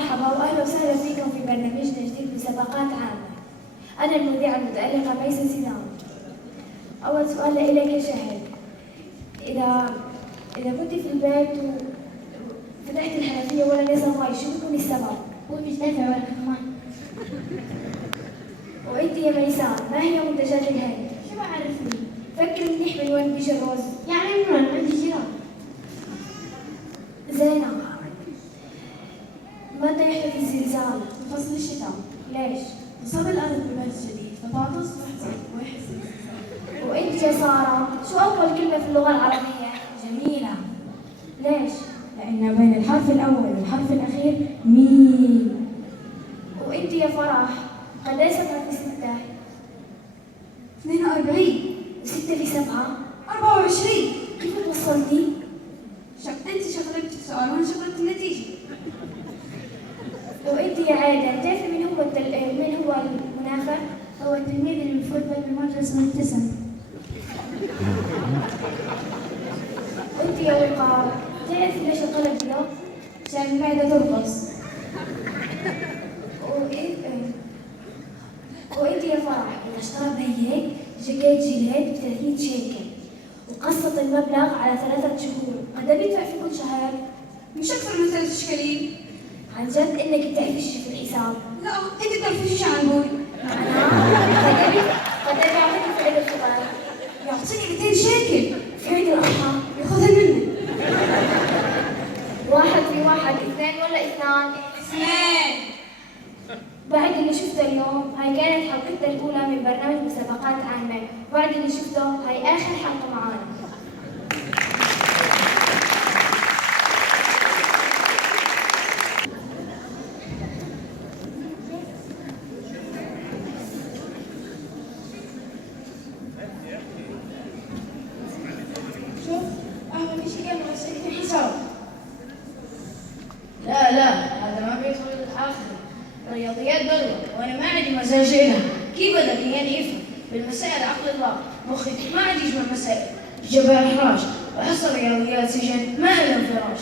مرحبا واهلا وسهلا فيكم في برنامجنا الجديد مسابقات عامة. أنا المذيعة المتألقة ميسة سيدان. أول سؤال لإلك يا شهد. إذا كنت في البيت وفتحت الحنفية ولا نزل مي شو بيكون السبب؟ هو مش دافع ولا كمان. وأنت يا ميسان ما هي منتجات الهند؟ شو بعرفني؟ فكر منيح من وين بيجي الرز. يعني من وين عندي جيران. زينة. متى يحدث الزلزال؟ في فصل الشتاء. ليش؟ تصاب الأرض ببرد شديد فتعطس ويحس وأنت يا سارة شو أطول كلمة في اللغة العربية؟ جميلة. ليش؟ لأن بين الحرف الأول والحرف الأخير ميم. وأنت يا فرح قديش 7 في 6؟ 42. و6 في 7؟ 24. كيف توصلتي؟ أنت شغلت السؤال وأنا شغلت النتيجة. وأنت يا عادة بتعرفي مين هو المنافق؟ هو التلميذ اللي بفوت بالمدرسة مبتسم. وأنت يا وقار بتعرفي ليش القلم بيض؟ عشان المعدة ترقص. وأنت يا فرح إذا اشترى بهيك جاكيت جيلات ب 30 شيكل وقسط المبلغ على 3 شهور، متى بيدفع في كل شهر؟ مش أكثر من 3 شكالين. عن جد إنك بتعرفي شي في الحساب. لا أنت بتعرفي شو عن بوي. قد بيعطيني في عيد الفطر؟ يعطيني 200 شيكل. في عيد الأضحى ياخذها مني. 1 في 1 2 ولا 2؟ 2. بعد اللي شفته اليوم هاي كانت حلقتنا الأولى من برنامج مسابقات عامة، بعد اللي شفته هاي آخر حلقة معانا. شوف أهون شيء كان أسئلة الحساب. لا هذا ما بيدخل الحافظ. الرياضيات بلوى وانا ما عندي مزاج لها. كيف بدك يعني يفهم بالمسائل عقل الله مخي ما عندي يجمع مسائل. جبل احراج واحصل رياضيات سجن ما لهم فراش.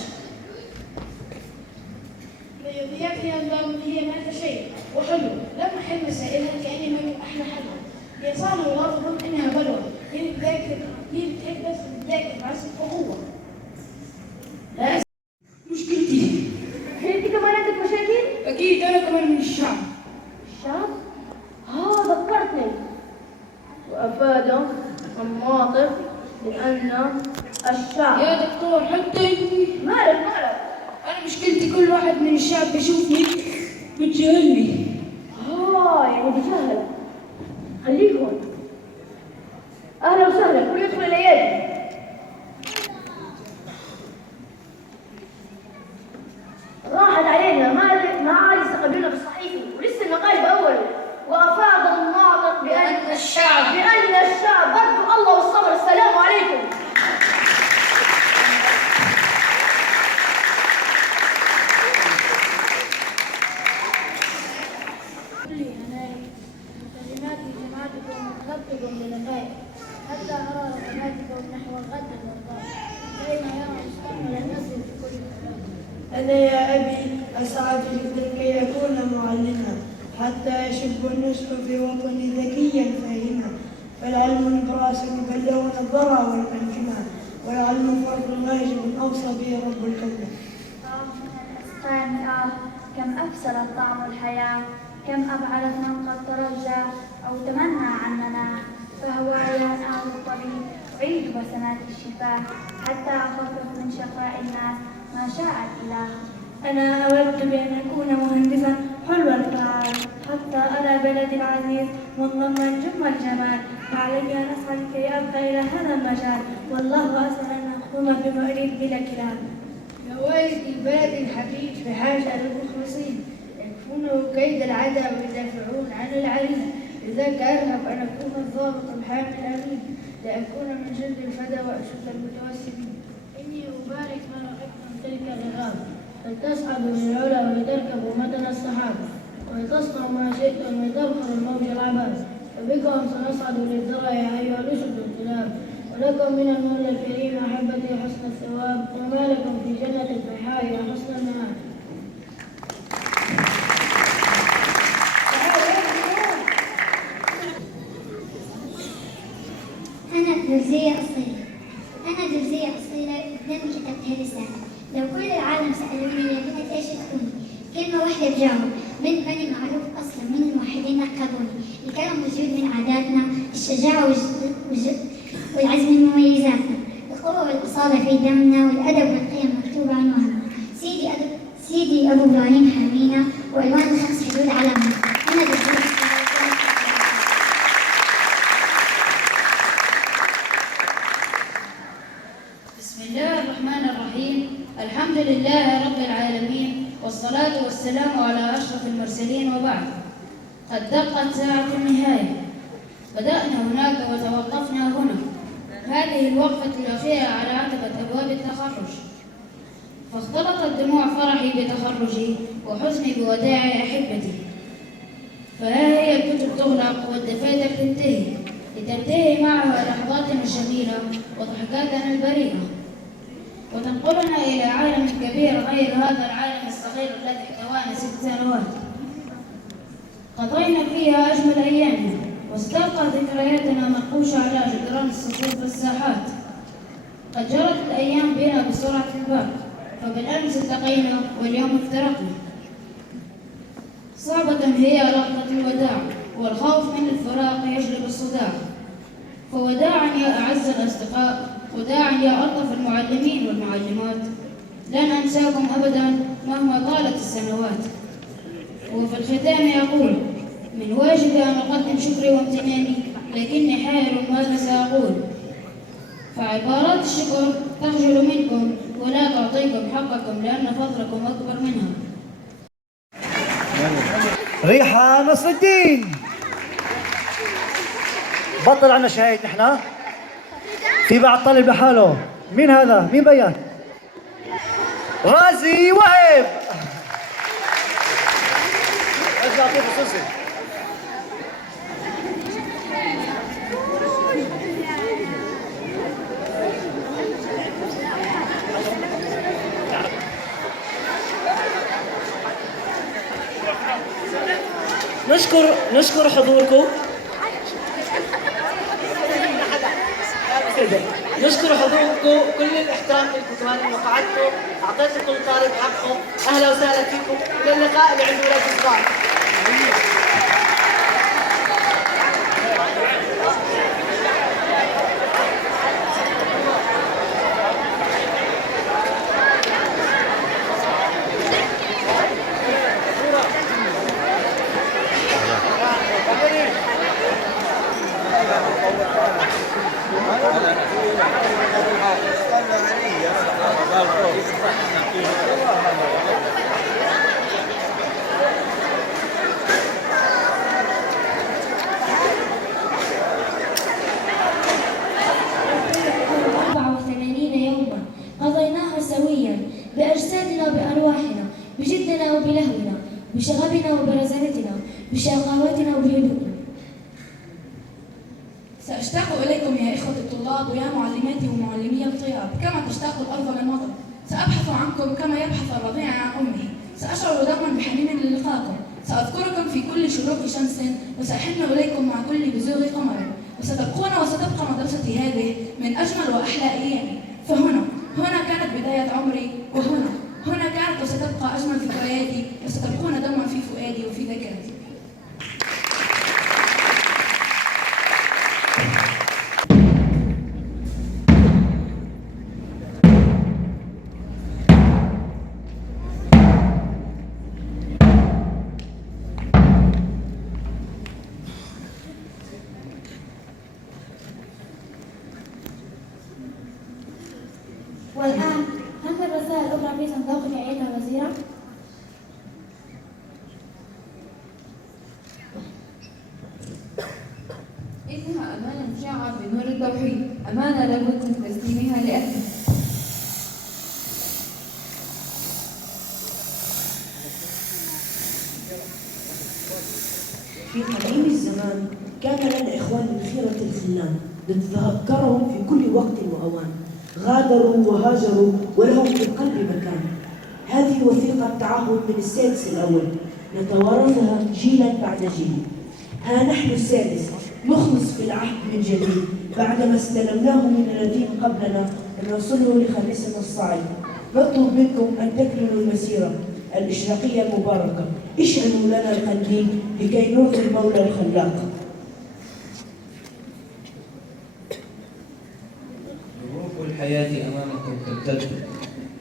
الرياضيات هي مادة شيء وحلو لما أحل مسائلها كأني ما أحلى حلها. هي صعبة ولا تظن إنها بلوى. هي بتحب بس بتذاكر مع قوة. لا مشكلتي أنت كمان عندك مشاكل؟ اكيد انا كمان من الشعب. الشاب؟ ذكرتني. وافاد الناطق بان الشعب. يا دكتور حتى مالك أنا مشكلتي كل واحد من الشعب بيشوفني بتجاهلني. يعني بجهل. خليكم. أهلا وسهلا، كل يدخل العيادة. راحت علينا ما عاد يستقبلونا بالصحيفة ولسه المقال بأوله. وأفاد الناطق بأن الشعب برضو الله والصبر. السلام عليكم. كلمات جماعتكم خطكم للغاية حتى أرى رغباتكم نحو الغد والرضا بينما يرى مستقبل النسل في كل مكان. أنا يا أبي أسعد جدا كي أكون معلما حتى يشب النسل في وطني ذكيا فاهما. فالعلم نبراس يبلغ الضرى والأنجما والعلم فرض واجب أوصى به رب الكون. الأسقام كم أبصر طعم الحياة، كم أبعدت من قد ترجى أو تمنى عننا. فهو يا الطبيب عيد وسنات الشفاء حتى أخفف من شقاء الناس ما شاء الإله. أنا أود بأن أكون مهندسا حلو الفعال حتى أرى بلدي العزيز منظما جم الجمال. فعلي أن أسعى لكي أبقى إلى هذا المجال والله أسأل أن أقوم بما أريد بلا كلام. يا والد البلد الحبيب في حاجة للمخلصين يكفونه كيد العدى ويدافعون عن العرين. لذاك أرهب أن أكون الضابط الحامي الأمين لأكون من جند الفدى وأشد المتوسمين. إني أبارك ما رغبت من تلك الرغابة فلتصعدوا للعلا ولتركبوا متن السحابة ولتصنعوا ما شئتم لتبخروا الموج العباس. فبكم سنصعد للذرى يا أيها الأسد الكلاب. ولكم من المولى الكريم أحبتي حسن الثواب وما لكم في جنة البحار حسن المآب. أنا درزية أصيلة بدمي كتبت هالرسالة. لو كل العالم سألوني يا بنت إيش تكوني؟ كلمة واحدة بجاوب، بنت بني معروف أصلا من الموحدين نقبوني. الكرم وجود من عاداتنا، الشجاعة والعزم من مميزاتنا، القوة والأصالة في دمنا، والأدب والقيم مكتوبة عنواننا. سيدي أبو إبراهيم حامينا، وألوان الخمس حدود علامنا. أنا درزية. بسم الله الرحمن الرحيم. الحمد لله رب العالمين، والصلاة والسلام على أشرف المرسلين، وبعد. قد دقت ساعة النهاية، بدأنا هناك وتوقفنا هنا. هذه الوقفة الأخيرة على عتبة أبواب التخرج، فاختلطت دموع فرحي بتخرجي وحزني بوداع أحبتي. فها هي الكتب تغلق والدفاتر لتنتهي معها لحظاتنا الجميلة وضحكاتنا البريئة، وتنقلنا إلى عالم كبير غير هذا العالم الصغير الذي احتوانا 6 سنوات قضينا فيها أجمل أيامنا، واستبقى ذكرياتنا منقوشة على جدران الصفوف والساحات. قد جرت الأيام بنا بسرعة البرق، فبالأمس التقينا واليوم افترقنا. صعبة هي لحظة الوداع، والخوف من الفراق يجلب الصداع. فوداعا يا أعز الأصدقاء، وداعا يا ألطف المعلمين والمعلمات، لن أنساكم أبدا مهما طالت السنوات. وفي الختام يقول: من واجبي أن أقدم شكري وامتناني، لكني حائر ماذا سأقول. فعبارات الشكر تخجل منكم ولا تعطيكم حقكم، لأن فضلكم أكبر منها. ريحة نصر الدين. بطل عنا شهايد نحن. في بعض طالب لحاله. مين هذا؟ مين بيان؟ غازي وهب. ارجع اعطيه فرصة. نشكر حضوركم. نشكر حضوركم، كل الاحترام لكم كمان انه قعدتوا اعطيتوا كل طالب حقه. اهلا وسهلا فيكم، الى اللقاء اللي عنده ولاد صغار. بأجسادنا وبأرواحنا، بجدنا وبلهونا، بشغبنا وبرزانتنا، بشقاوتنا وبهدوءنا. سأشتاق إليكم يا إخوة الطلاب ويا معلماتي ومعلمي الطياب، كما تشتاق الأرض للمطر. سأبحث عنكم كما يبحث الرضيع عن أمه. سأشعر دوما بحنين للقاكم. سأذكركم في كل شروق شمس، وسأحن إليكم مع كل بزوغ قمر. وستبقون وستبقى مدرستي هذه من أجمل وأحلى أيامي. فهنا كانت بداية عمري، هنا كانت وستبقى أجمل ذكرياتي، وستبقون دوما في فؤادي وفي ذاكرتي. والآن هل من رسائل أخرى في صندوقك أيتها الوزيرة؟ إنها أمانة مشعة بنور التوحيد، أمانة لابد من تسليمها لأهلها. في قديم الزمان كان لنا إخوان من خيرة الخلان نتذكرهم في كل وقت وأوان، غادروا وهاجروا ولهم في القلب مكان. هذه وثيقة تعهد من السادس الأول نتوارثها جيلا بعد جيل. ها نحن السادس نخلص في العهد من جديد، بعدما استلمناه من الذين قبلنا لنوصله لخميسنا الصاعد. نطلب منكم أن تكملوا المسيرة الإشراقية المباركة. اشعلوا لنا القنديل لكي نرضي المولى الخلاق. ظروف الحياة أمامكم تمتد،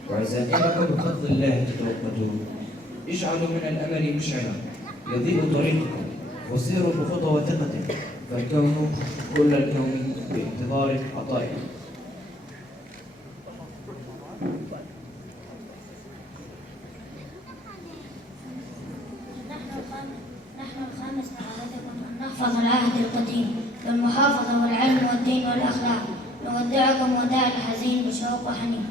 وعزائمكم بفضل الله تتوقدون. اجعلوا من الأمل مشعلا يضيء طريقكم، وسيروا بخطى ثقة، فالكون كل الكون بانتظار عطائكم. نحن الخامس نعودكم أن نحفظ العهد القديم والمحافظة والعلم والدين والأخلاق. نودعكم وداع الحزين بشوق وحنين.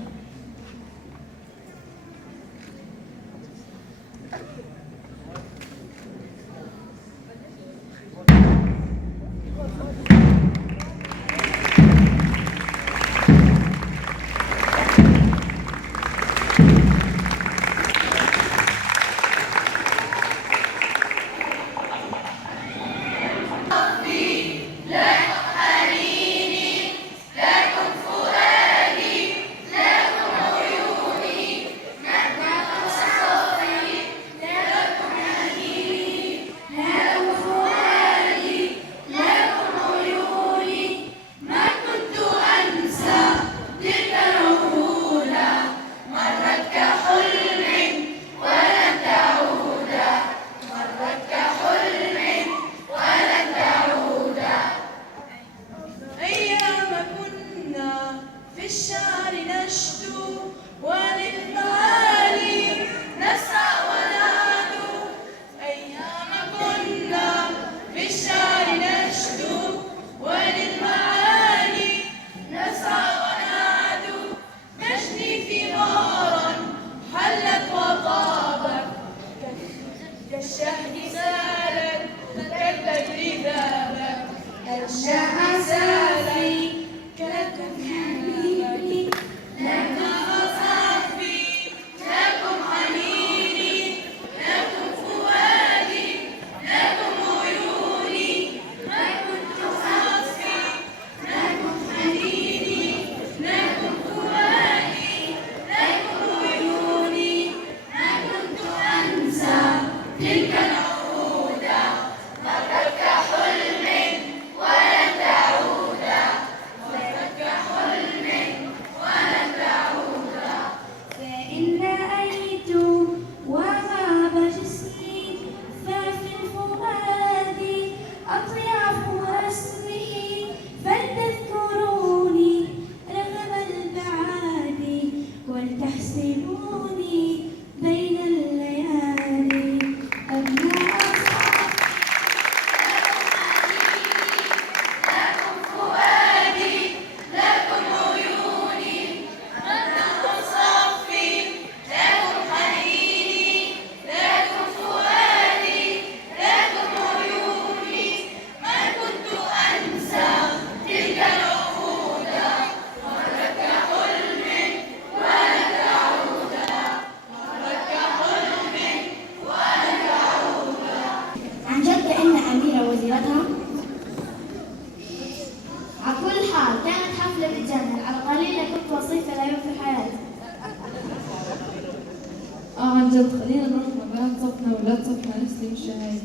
عن جد خلينا نروح مكان صفنا ولا صفنا نسلم الشهايد.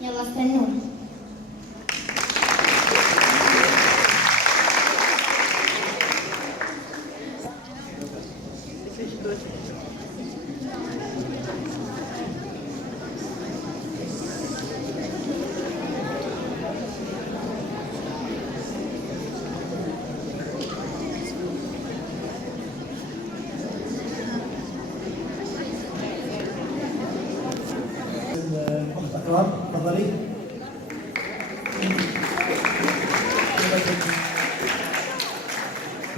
يلا استنونا. تفضلي.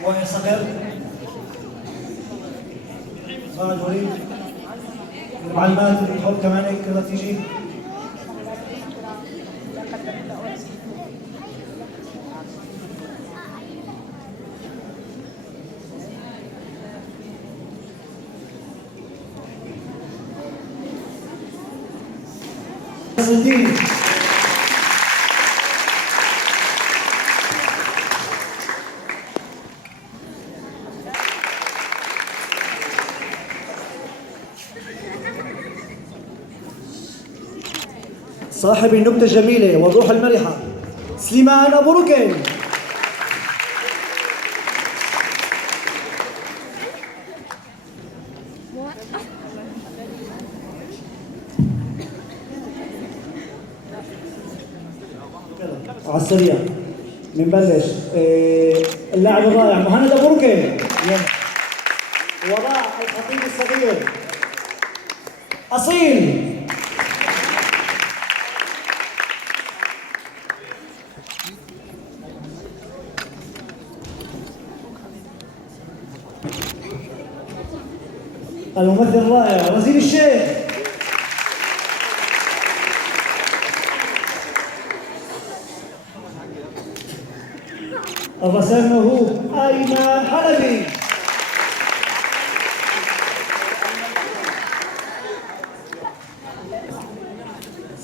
وهي صغير صار وليد المعلمات الحب كمان هيك كذا تيجي. صاحب النكتة الجميلة والروح المرحة سليمان أبو ركن. على السريع بنبلش. اللاعب الرائع مهند أبو ركن، وراء الخطيب الصغير أصيل. الممثل الرائع رزين الشيخ. الرسام الموهوب أيمن حلبي.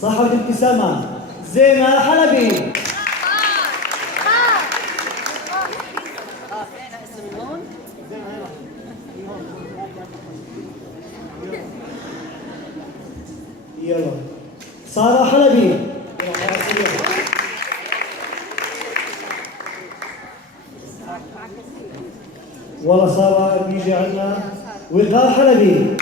صاحب الابتسامة زينة حلبي. يلا سارة حلبي. والله سارة بيجي عندنا وقار حلبي.